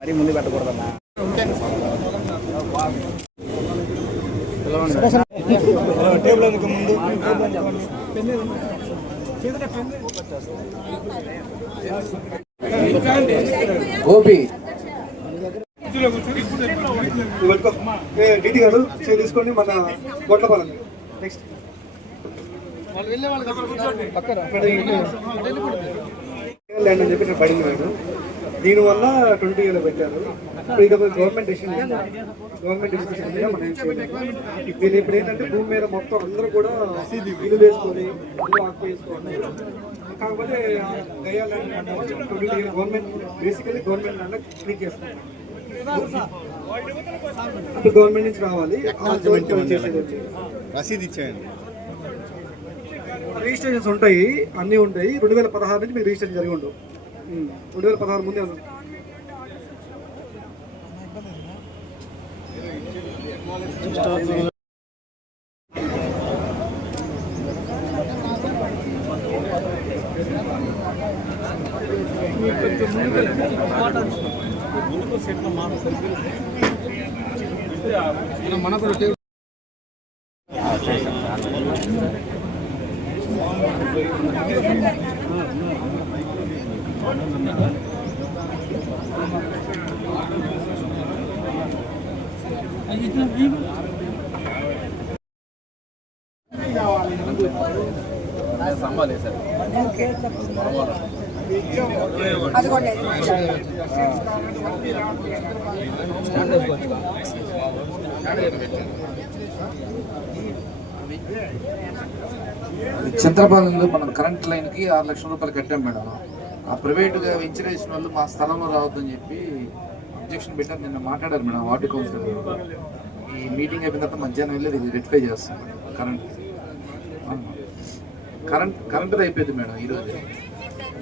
మరీ ముందు పెట్టకూడదన్నా? టేబుల్ ముందు గోపి. డిటి గారు తీసుకోండి మన గొడ్లపాలెం నెక్స్ట్ ల్యాండ్ అని చెప్పి నేను పడింది మేడం. దీనివల్ల ట్వంటీ ఇయర్లో పెట్టారు. ఇప్పుడు ఇక గవర్నమెంట్ డెసిషన్ గవర్నమెంట్ డెసిషన్ వీళ్ళు ఇప్పుడు ఏంటంటే భూమి మీద మొత్తం అందరూ కూడా ఇల్లు వేసుకొని ఇల్లు ఆకు వేసుకోవాలి కాకపోతే government basically government land click ఇప్పుడు గవర్నమెంట్ నుంచి రావాలి. రసీదు ఇచ్చేయండి. రిజిస్ట్రేషన్స్ ఉంటాయి. అన్నీ ఉంటాయి. రెండు వేల పదహారు నుంచి మీకు రిజిస్ట్రేషన్ జరిగి ఉండవు. రెండు వేల పదహారు ముందే ఉంది. చంద్రపాలెంలో మనం కరెంట్ లైన్కి ఆరు లక్షల రూపాయలు కట్టాం మేడం ఆ ప్రైవేటుగా వెంచర్ వేసిన వాళ్ళు మా స్థలంలో రావద్దని చెప్పి అబ్జెక్షన్ పెట్టారు. నిన్న మాట్లాడారు మేడం వార్డు కౌన్సిలర్ ఈ మీటింగ్ అయిపోయిన తర్వాత మధ్యాహ్నం వెళ్ళి ఇది రెక్టిఫై చేస్తాం. కరెంట్. కరెంట్ కరెంట్ అయిపోయింది మేడం ఈరోజు.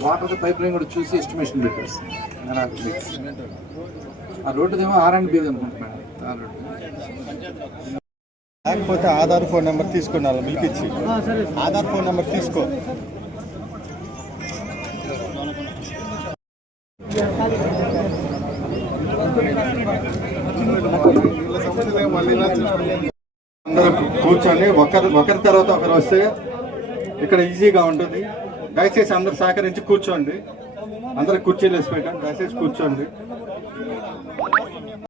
వాటర్ పైప్ లైన్ కూడా చూసి ఎస్టిమేషన్ పెట్టేస్తాం. ఆ రోడ్డుదేమో ఆర్ అండ్ బీది అనుకుంటా మేడం. ఆ రోడ్డు. లేకపోతే ఆధార్ ఫోన్ నెంబర్ తీసుకోండి అలా పిలిపించి. ఆధార్ ఫోన్ నెంబర్ తీసుకో. అందరూ కూర్చోండి ఒకరి ఒకరి తర్వాత ఒకరు వస్తే ఇక్కడ ఈజీగా ఉంటుంది. దయచేసి అందరు సహకరించి కూర్చోండి. అందరు కుర్చీలు వేసి పెట్టండి. దయచేసి కూర్చోండి.